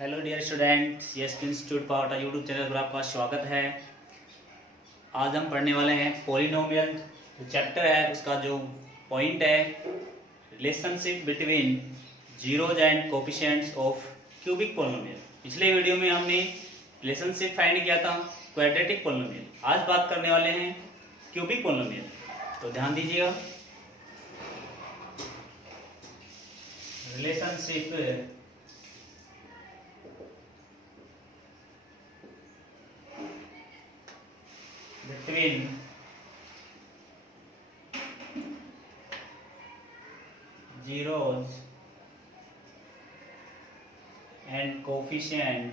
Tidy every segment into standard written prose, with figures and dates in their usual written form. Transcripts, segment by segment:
Hello dear students, Yes Institute Paonta YouTube channel पर आपका स्वागत है। आज हम पढ़ने वाले हैं पॉलिनोमियल। जो चैप्टर है उसका जो पॉइंट है relationship between zeros and coefficients of cubic polynomial. पिछले वीडियो में हमने रिलेशनशिप फाइंड किया था क्वाड्रेटिक पॉलिनोमियल। आज बात करने वाले हैं क्यूबिक पॉलिनोमियल, तो ध्यान दीजिएगा। Relationship between zeros and coefficient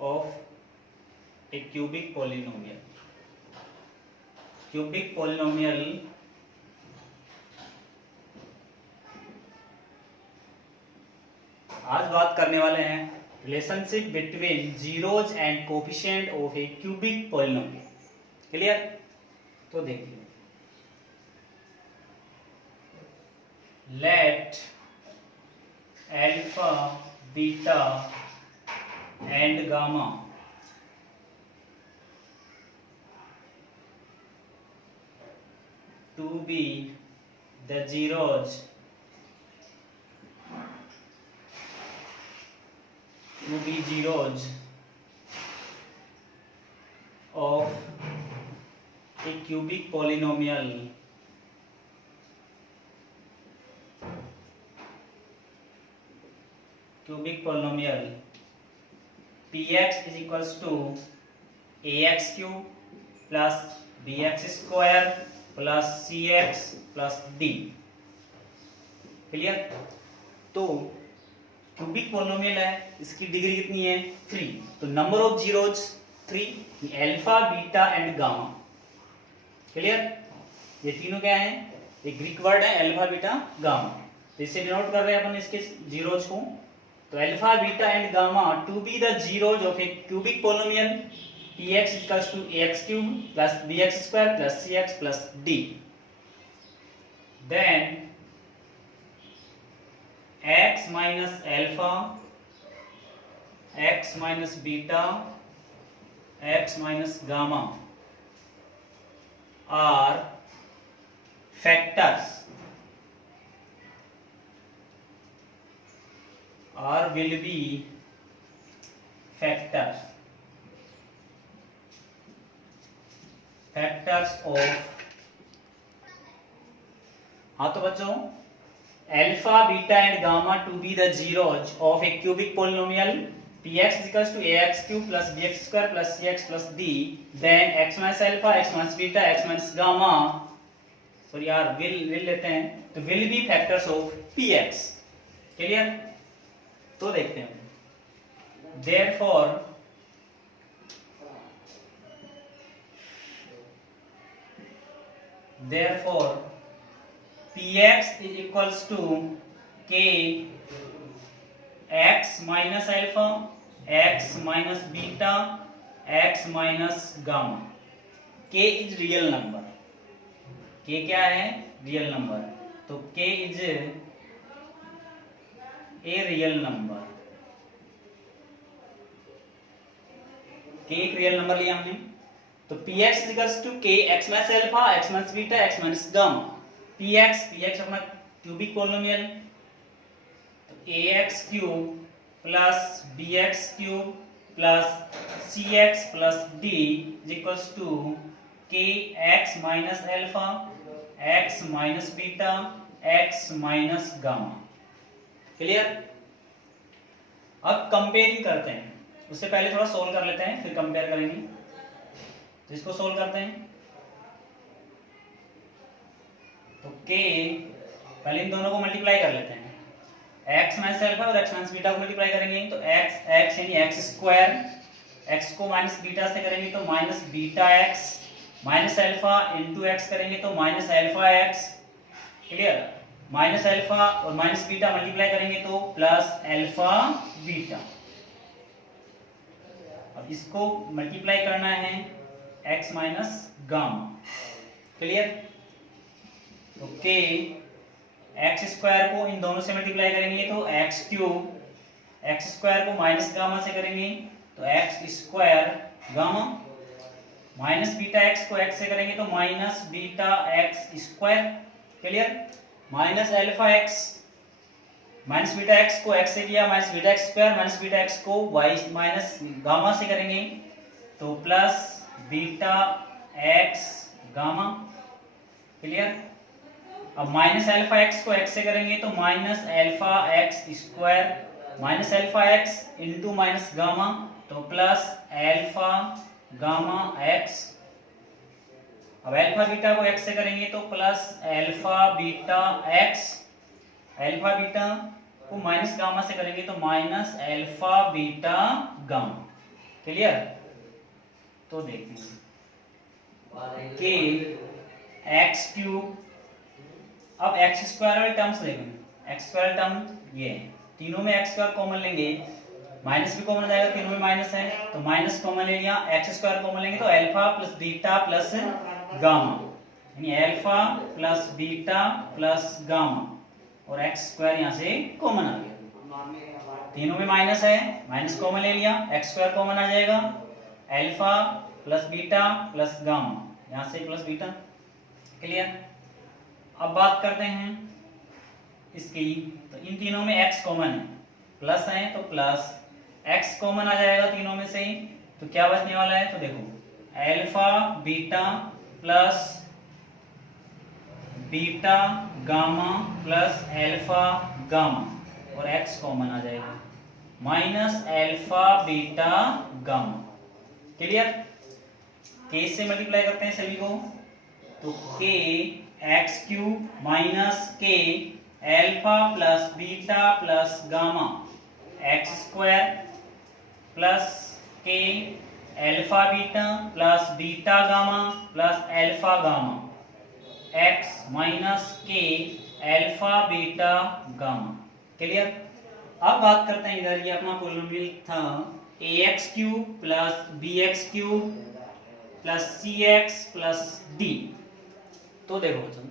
of a cubic polynomial. Cubic polynomial आज बात करने वाले हैं relationship between zeros and coefficient of a cubic polynomial. Clear? तो देखिए, let alpha beta and gamma to be the zeros of a cubic polynomial px is equals to ax cube plus bx square plus cx plus d। Clear? तो cubic polynomial है, इसकी degree कितनी है? 3। तो number of zeros 3, alpha beta and gamma. Clear? ये तीनों क्या है? ये ग्रीक वर्ड है अल्फा बीटा गामा। तो इसे डिनोट कर रहे हैं अपन इसके जीरोज को। तो alpha beta and gamma to be the zeros of a cubic polynomial px equals to ax cube plus bx square plus cx plus d। Then x minus alpha, x minus beta, x minus gamma are factors or will be factors of हाँ तो बच्चों, alpha beta and gamma to be the zeros of a cubic polynomial px equals to ax cube plus bx square plus cx plus d। Then x minus alpha, x minus beta, x minus gamma, sorry यार will लेते हैं, तो will be factors of px। Clear? तो देखते हैं, therefore px is equals to k x minus alpha, x minus beta, x minus gamma। k is real number। k क्या है? Real number. तो k is a real number। k एक real number लिया हमने। तो px is equals to k x minus alpha, x minus beta, x minus gamma। px अपना cubic polynomial, तो ax cube plus bx cube plus cx plus d is equals to k x minus alpha, x minus beta, x minus gamma. Clear? अब comparing करते हैं, उससे पहले थोड़ा solve कर लेते हैं, फिर कंपेयर करेंगे। तो इसको सोल्व करते हैं। तो k, पहले इन दोनों को मल्टीप्लाई कर लेते हैं। x माइनस अल्फा और x माइनस बीटा को मल्टीप्लाई करेंगे तो x यानी x स्क्वायर, x को माइनस बीटा से करेंगे तो minus beta x, minus alpha into x करेंगे तो minus alpha x। Clear? Minus alpha और माइनस बीटा मल्टीप्लाई करेंगे तो प्लस अल्फा बीटा। अब इसको मल्टीप्लाई करना है x माइनस गामा। क्लियर? तो k एक्स स्क्वायर को इन दोनों से मल्टीप्लाई करेंगे तो एक्स क्यूब, एक्स स्क्वायर को माइनस गामा से करेंगे तो x square gamma, minus beta x को एक्स से करेंगे तो minus beta x square. Clear? Minus alpha x, minus beta x को एक्स से किया minus beta x square, minus beta x को वाई माइनस गामा से करेंगे तो plus beta x gamma. Clear? अब माइनस अल्फा एक्स को एक्स से करेंगे तो minus alpha x square, minus alpha x into minus gamma तो प्लस अल्फा गामा एक्स। अब अल्फा बीटा को एक्स से करेंगे तो plus alpha beta x, alpha beta को माइनस गामा से करेंगे तो minus alpha beta gamma. Clear? तो देखते हैं कि एक्स क्यूब, अब एक्स स्क्वायर वाले टर्म्स देखेंगे, एक्स स्क्वायर टर्म ये है, तीनों में एक्स स्क्वायर कॉमन लेंगे, माइनस भी कॉमन जाएगा, तीनों में माइनस है तो माइनस कॉमन ले लिया, एक्स स्क्वायर कॉमन लेंगे तो alpha plus beta plus gamma, यानी alpha plus beta plus gamma, और एक्स स्क्वायर यहाँ से कॉमन आ गया, तीनों में माइनस है, माइनस कॉमन ले लिया, एक्स स्क्वायर कॉमन आ जाएगा, alpha plus beta plus gamma, यहाँ से प्लस बीटा। क्लियर? अब बात करते हैं इसकी, तो इन तीनों में x कॉमन है, प्लस है तो प्लस x कॉमन आ जाएगा तीनों में से ही, तो क्या बचने वाला है तो देखो alpha beta plus beta gamma plus alpha gamma, और x कॉमन आ जाएगा minus alpha beta gamma. Clear? k से मल्टीप्लाई करते हैं सभी को तो k एक्स क्यूब माइनस के alpha plus beta plus gamma x square plus k alpha beta plus beta gamma plus alpha gamma x minus के अल्फा बीटा गामा। क्लियर? अब बात करते हैं, इधर ये अपना पॉलिनोमियल था a x cube plus b x cube plus c x plus d. तो देखो बच्चों,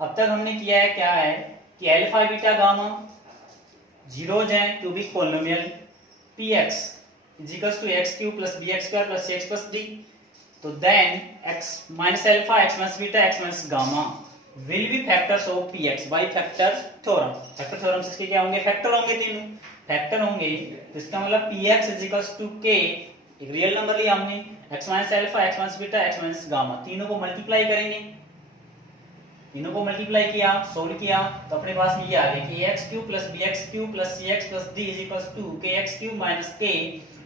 अब तक हमने किया है क्या है कि अल्फा बीटा गामा जीरोज हैं, cubic polynomial p x is equals to x cube plus b x square plus c x plus d. तो then x minus alpha x minus beta x minus gamma will be factors of p x by factor theorem. Factor theorem से इसके क्या होंगे? Factor होंगे, तीनों factor होंगे, तो इसका मतलब P x is equals to K, एक रियल नंबर लिया हमने, X minus alpha x minus beta x minus gamma, तीनों को मल्टीप्लाई करेंगे, तीनों को मल्टीप्लाई किया, सोल्व किया तो अपने पास ये आ गया कि x cube plus b x cube plus c x plus d is equals to k x cube minus के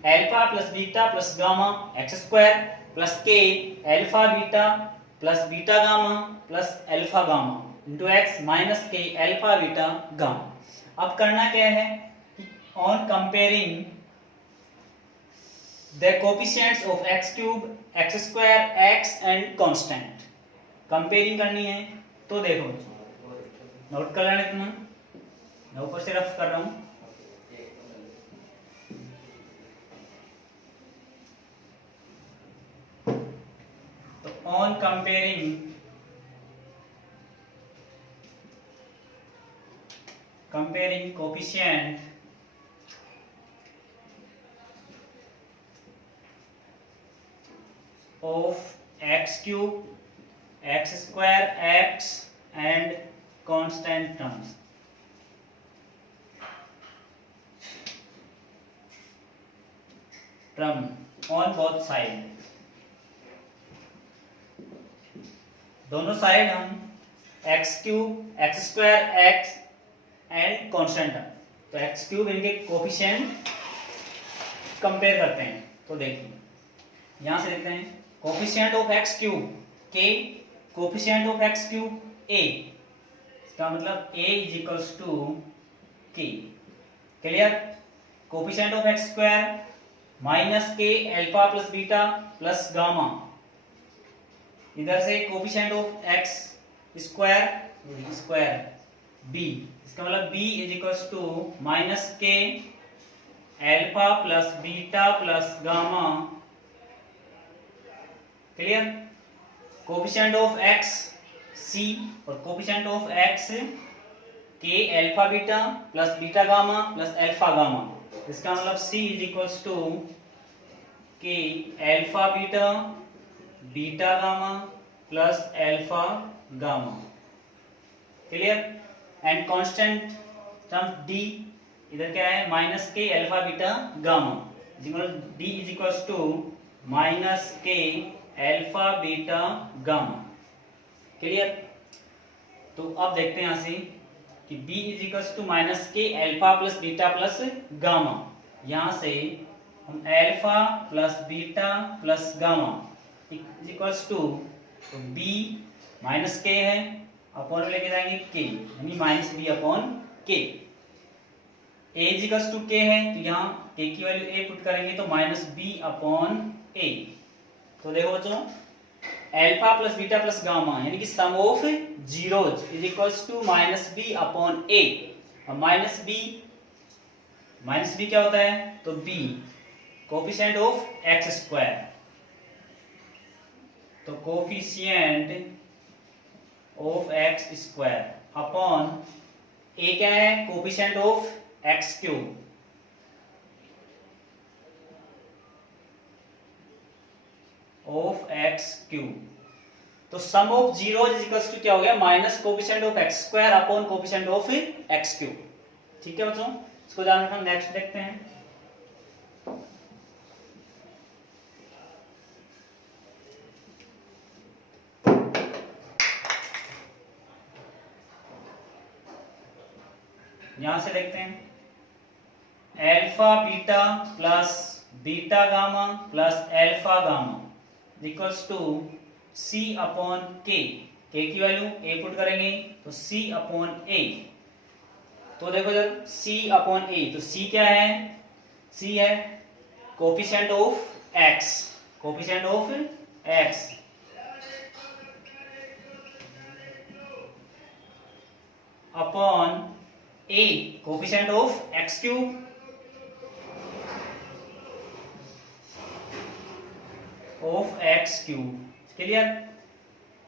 alpha plus beta plus gamma x square plus k alpha beta plus beta gamma plus alpha gamma into x minus के alpha beta gamma. अब करना क्या है, on comparing the coefficients of x cube x square x and constant, comparing करनी है। तो देखो note कर लेना, इतना मैं ऊपर से रफ कर रहा हूं। तो on comparing coefficient of x cube x square x and constant terms, term on both side, दोनों साइड हम X cube x square x and constant term, तो एक्स क्यूब इनके कोएफिशिएंट कंपेयर करते हैं। तो देखिए यहां से देखते हैं coefficient of x cube K, coefficient of x cube A, इसका मतलब a is equals to k। Clear? Coefficient of x square minus के alpha plus beta plus gamma, इधर से coefficient of x square b, इसका मतलब b is equals to minus के alpha plus beta plus gamma. Clear? Coefficient of x c और coefficient of x k alpha beta plus beta gamma plus alpha gamma. इसका मतलब C is equals to k alpha beta beta gamma plus alpha gamma. Clear? And constant term D इधर क्या है, minus के alpha beta gamma. D is equals to minus के alpha beta gamma. Clear? तो अब देखते हैं यहां से कि B is equals to minus के alpha plus beta plus gamma. यहां से हम alpha plus beta plus gamma is equals to, तो B माइनस के है, अपॉन में लेके जाएंगे के, यानी minus b upon k. A is equals to k है, तो यहाँ के की वैल्यू A पुट करेंगे तो माइनस बी अपॉन A। तो देखो बच्चों, alpha plus beta plus gamma यानी कि sum of zeros is equals to minus b upon a. अब माइनस बी क्या होता है, तो b coefficient of x square, तो coefficient of x square upon a क्या है, coefficient of x cube, of x cube. तो sum of zero is equals to क्या हो गया, minus coefficient of x square upon coefficient of x cube. ठीक है बच्चों, इसको ध्यान रखना। नेक्स्ट देखते हैं। यहां से देखते हैं alpha beta plus beta gamma plus alpha gamma equals to C upon K की वैल्यू A पुट करेंगे तो C अपॉन A। तो देखो जब C अपॉन A, तो C क्या है, C है coefficient of x, coefficient of x upon A coefficient of x cube of x cube. Clear?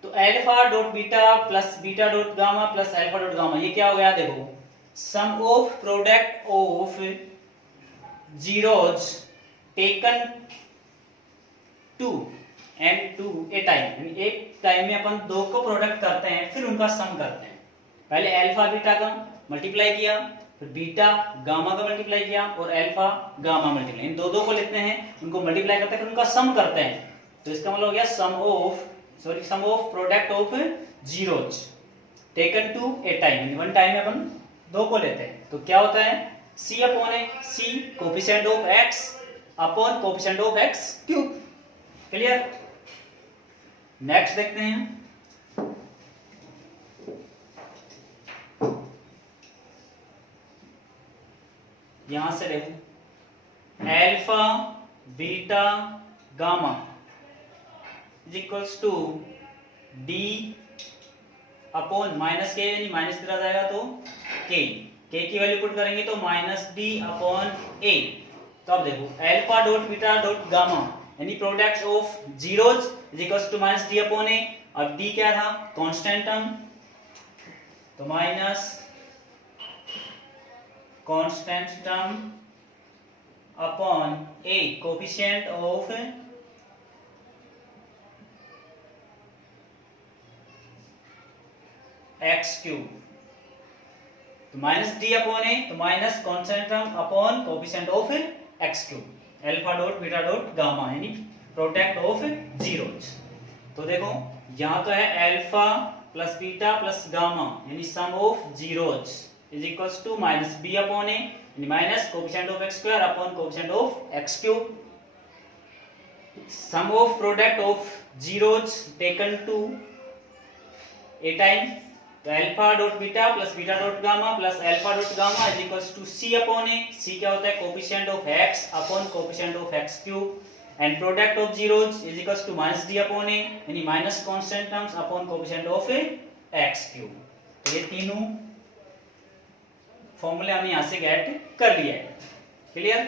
तो alpha dot beta plus beta dot gamma plus alpha dot gamma, ये क्या हो गया, देखो sum of product of zeros taken two and two a time, यानी एक time में अपन दो को प्रोडक्ट करते हैं फिर उनका सम करते हैं। पहले अल्फा बीटा का मल्टीप्लाई किया, फिर बीटा गामा का मल्टीप्लाई किया और अल्फा गामा मल्टीप्लाई, इन दो को लेते हैं, उनको मल्टीप्लाई करते हैं फिर उनका सम करते हैं। तो इसका मतलब हो गया sum of product of zeros taken two a time, one time में अपन दो को लेते हैं। तो क्या होता है, C upon A, C coefficient of x upon coefficient of x cube. Clear? Next देखते हैं। यहां से देखो alpha beta gamma is equals to D upon minus K, यानी माइनस इधर आ जाएगा तो K की वैल्यू पुट करेंगे तो माइनस D अपॉन A। तो अब देखो alpha dot beta dot gamma यानी product of zeros is equals to minus D upon A। अब D क्या था, कांस्टेंट टर्म, तो minus constant term upon A coefficient of x cube, तो minus D upon A, तो minus constant term upon coefficient of x cube, alpha dot beta dot gamma यानी product of zeros. तो देखो यहां तो है alpha plus beta plus gamma यानी sum of zeros is equals to minus B upon A यानी minus coefficient of x square upon coefficient of x cube. Sum of product of zeros taken two a time, तो alpha dot beta plus beta dot gamma plus alpha dot gamma is equals to C upon A। C क्या होता है, coefficient of x upon coefficient of x cube, and product of zeros is equals to minus D upon A यानी minus constant terms upon coefficient of x cube. तो ये तीनों फॉर्मूले हमने यहां से गेट कर लिया है। क्लियर?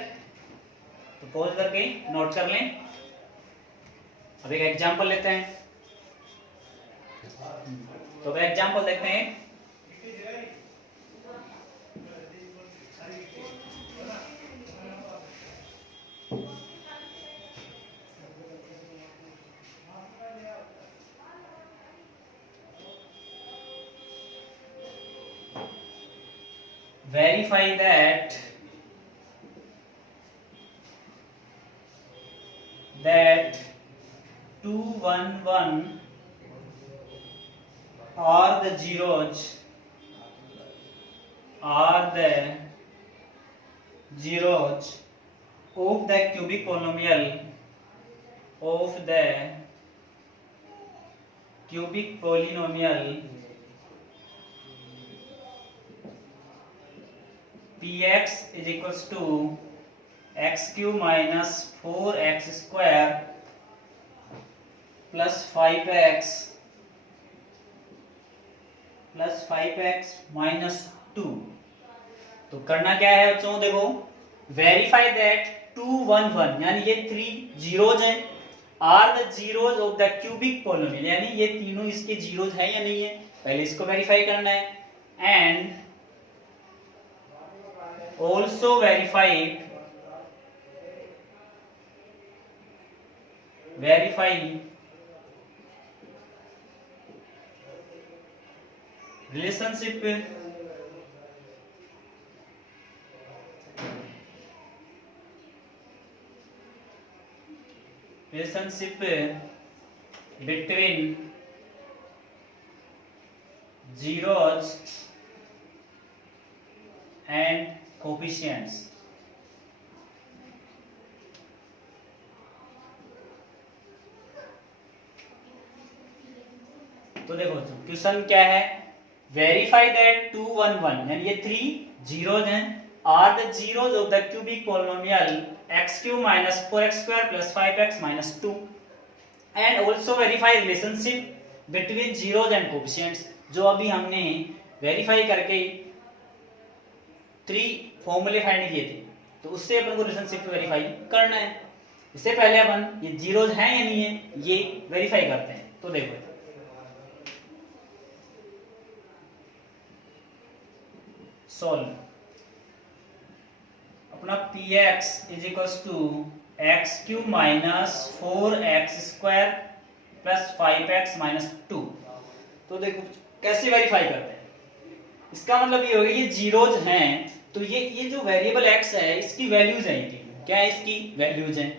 तो पॉज करके नोट कर लें। अब एक एग्जांपल लेते हैं। तो एग्जांपल देखते हैं। verify that 2 1 1 are the zeros of the cubic polynomial px is equals to x cube minus 4x square plus 5x minus 2। तो करना क्या है बच्चों, देखो वेरीफाई दैट 2 1 1 यानी ये 3 जीरोज हैं, are the zeros of the cubic polynomial यानी ये तीनों इसके जीरोज हैं या नहीं है, पहले इसको वेरीफाई करना है। And also verify relationship between zeros and coefficients। तो देखो क्वेश्चन क्या है, वेरीफाई दैट 2 1 1 यानी ये 3 जीरोज हैं, are the zeros of the cubic polynomial x cube minus 4x square plus 5x minus 2 and also verify relationship between zeros and coefficients. जो अभी हमने वेरीफाई करके 3 फॉर्मूले फाइंड किए थे, तो उससे अपन को रिलेशनशिप वेरीफाई करना है। इससे पहले अपन ये जीरोज हैं या नहीं है ये वेरीफाई करते हैं। तो देखो सोल्व, अपना px is equals to x cube minus 4x square plus 5x minus 2। तो देखो कैसे वेरीफाई करते हैं, इसका मतलब ये होगा ये जीरोज हैं, तो ये जो वेरिएबल x है इसकी वैल्यूज है, क्या है इसकी वैल्यूज हैं।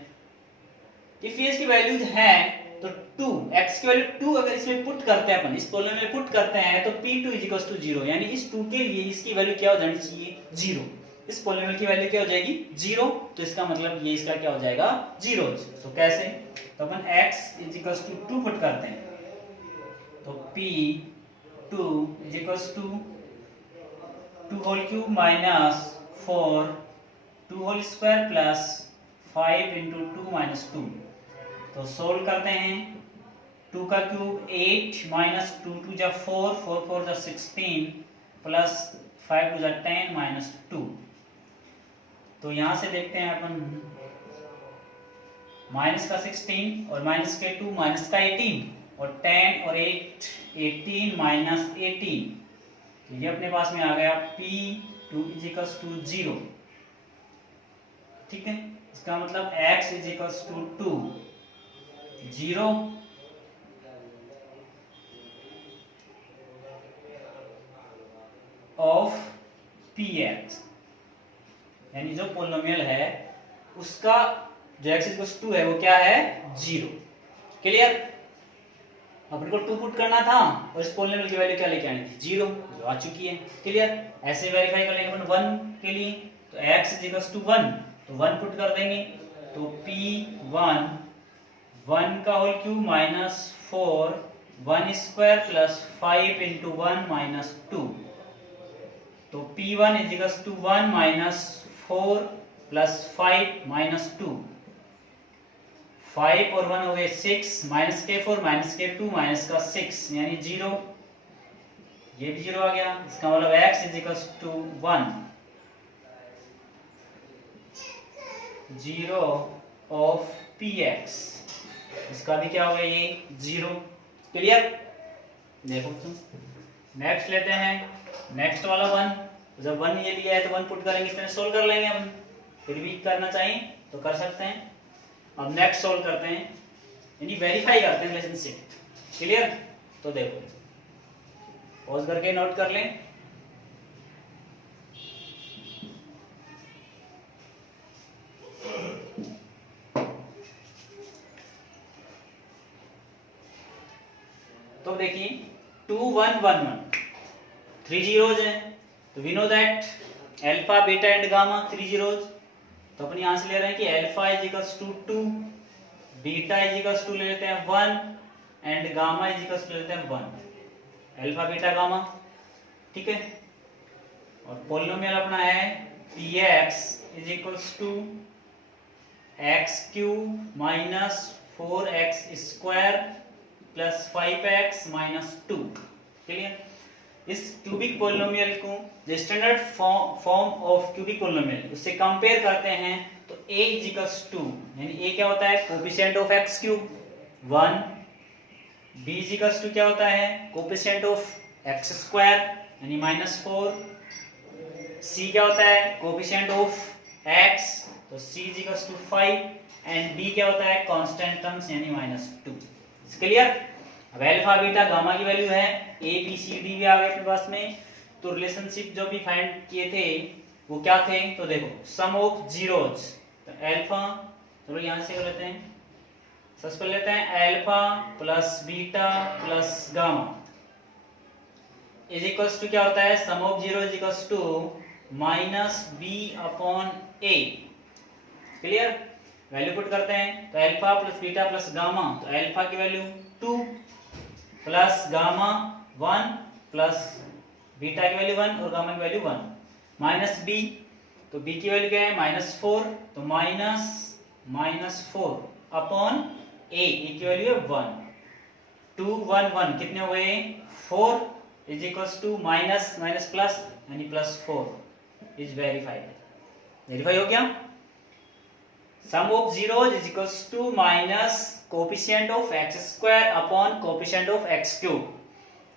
इफ ये इसकी वैल्यूज हैं तो 2 x की वैल्यू 2 अगर इसमें पुट करते हैं अपन, इस पोलिनोमियल में पुट करते हैं तो p2 इज इक्वल्स टू 0 यानी इस 2 के लिए इसकी वैल्यू क्या हो जानी चाहिए 0, इस पोलिनोमियल की वैल्यू क्या हो जाएगी 0। तो इसका मतलब ये इसका क्या हो जाएगा 0। तो कैसे, तो अपन x is equals to 2 put करते हैं, तो p2 is equals to 2 whole cube minus 4 2 whole square plus 5 into 2 minus 2। तो सोल्व करते हैं, 2 का क्यूब 8 माइनस 2 2 जा 4 4 4 जा 16 प्लस 5 2 जा 10 माइनस 2। तो यहां से देखते हैं अपन माइनस का 16 और माइनस के 2 माइनस का 18 और 10 और 8 18 माइनस 18। तो ये अपने पास में आ गया p2 इज इक्वल्स टू 0। ठीक है, इसका मतलब x is equals to 2 0 of px यानी जो पोलिनोमियल है उसका जो x इक्वल्स 2 है वो क्या है 0। क्लियर, अपन को 2 पुट करना था और इस पोलिनोमियल की वैल्यू क्या लेके आनी थी 0, जो आ चुकी है। क्लियर, ऐसे वेरीफाई कर लेंगे अपन 1 के लिए, तो x इक्वल्स टू 1 तो 1 पुट कर देंगे, तो p1 1 का whole cube minus 4 1 square plus 5 into 1 minus 2। तो p1 is equals to 1 minus 4 plus 5 minus 2। 5 और 1 हो गए 6 माइनस के 4 माइनस के 2 माइनस का 6 यानी 0, ये भी 0 आ गया। इसका मतलब x is equals to 1 0 of px, इसका भी क्या हो गया ये 0। क्लियर, देखो तुम नेक्स्ट लेते हैं, नेक्स्ट वाला 1। जब 1 ये लिया है तो 1 पुट करेंगे, इस तरह सोल्व कर लेंगे हम, फिर भी करना चाहिए तो कर सकते हैं। अब नेक्स्ट सोल्व करते हैं, यानी वेरीफाई करते हैं रिलेशनशिप। क्लियर, तो देखो पॉज करके नोट कर लें, 1 1 1 3 zeros हैं, तो we know that alpha beta and gamma 3 zeros, तो अपन यहां से ले रहे हैं कि alpha is equals to 2, beta is equals to ले लेते हैं 1 and gamma is equals to ले लेते हैं 1, अल्फा बीटा गामा, ठीक है। और पॉलिनोमियल अपना है px is equals to x cube minus 4x square plus 5x minus 2, clear. इस क्यूबिक पॉलिनोमियल को जो standard form of cubic polynomial उससे कंपेयर करते हैं तो a इज इक्वल्स टू, यानी a क्या होता है coefficient of x cube 1, b is equals to क्या होता है कोफिशिएंट ऑफ x स्क्वायर यानी माइनस 4, c क्या होता है कोफिशिएंट ऑफ x, तो c is equals to 5 and b क्या होता है कांस्टेंट टर्म्स यानी माइनस 2, क्लियर। अब अल्फा बीटा गामा की वैल्यू है a b c d भी आ गए अपने पास में, तो रिलेशनशिप जो भी फाइंड किए थे वो क्या थे, तो देखो सम ऑफ जीरोज, तो अल्फा, चलो यहां से कर लेते हैं, सबसे पहले लेते हैं alpha plus beta plus gamma is equals to क्या होता है sum of zero is equals to minus b upon a, clear. Value put करते हैं, तो alpha plus beta plus gamma, तो अल्फा की value 2 plus gamma 1 plus beta की value 1 और गामा की वैल्यू 1 माइनस b, तो b की वैल्यू क्या है माइनस 4, तो माइनस 4 अपॉन a की वैल्यू है 1, 2 1 1 कितने हो गए 4 is equals to minus minus plus यानी प्लस 4 इज वेरीफाइड, वेरीफाई हो गया। Sum of zeros is equals to minus coefficient of x square upon coefficient of x cube,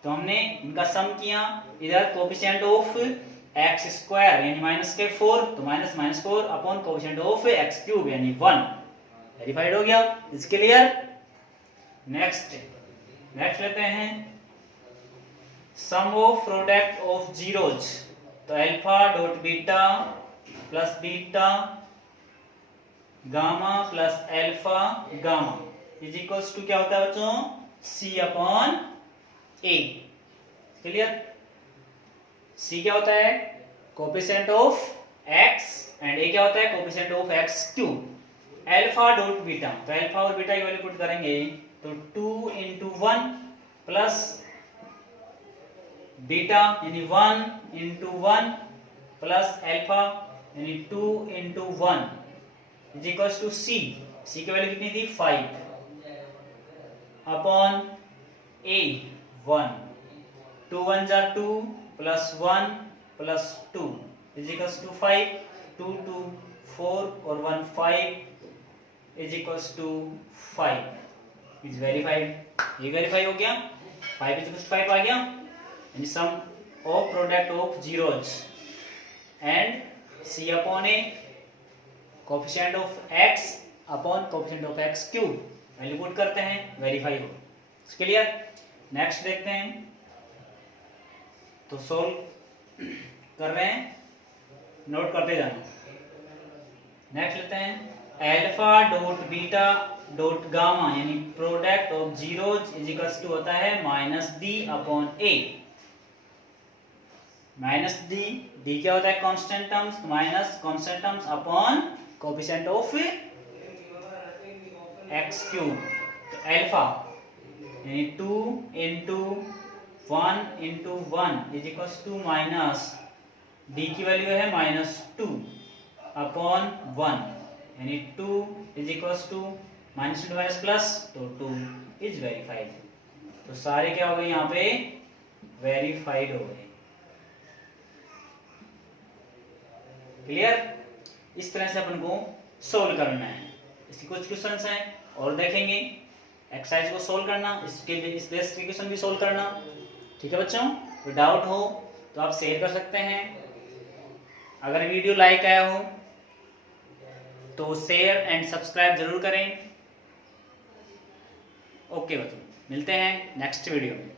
तो हमने इनका सम किया, इधर कोफिशिएंट ऑफ x स्क्वायर यानी minus k 4, तो minus minus 4 upon coefficient of x cube यानी 1, वेरीफाइड हो गया, इज क्लियर। नेक्स्ट लेते हैं sum of product of zeros, तो alpha dot beta plus beta gamma plus alpha gamma is equals to क्या होता है बच्चों c upon a, clear. c क्या होता है coefficient of x and a क्या होता है coefficient of x cube. Alpha dot beta, तो अल्फा और बीटा की वैल्यू पुट करेंगे तो 2 into 1 प्लस बीटा यानी 1 into 1 प्लस अल्फा यानी 2 into 1 is equals to c, c की वैल्यू कितनी थी 5 अपॉन a 1, 2 1 जा 2 plus 1 plus 2 is equals to 5, 2 2 4 और 1 5 is equals to 5 is verified, ये वेरीफाई हो गया, 5 इज इक्वल्स टू 5 आ गया, यानी sum of product of zeros and c upon a coefficient of x upon coefficient of x cube, value put करते हैं verify हो, क्लियर। नेक्स्ट देखते हैं, तो सोल्व कर रहे हैं, नोट करते जाना। नेक्स्ट लेते हैं alpha dot beta dot gamma यानी product of zeros is equals to होता है minus d upon a, minus d क्या होता है constant terms, minus constant terms upon coefficient of x cube, तो अल्फा यानी 2 into 1 into 1 is equals to minus d की value है minus 2 upon 1 यानी 2 is equals to minus two minus plus, तो 2 is verified, तो सारे क्या हो गए यहाँ पे वेरीफाइड हो गए, क्लियर। इस तरह से अपन को सोल्व करना है, इसकी कुछ क्वेश्चंस हैं और देखेंगे, एक्सरसाइज को सोल्व करना, इसके इस बेस के क्वेश्चन भी सोल्व करना, ठीक है बच्चों। कोई डाउट हो तो आप शेयर कर सकते हैं, अगर वीडियो लाइक आया हो तो शेयर एंड सब्सक्राइब जरूर करें। ओके बच्चों, मिलते हैं नेक्स्ट वीडियो में।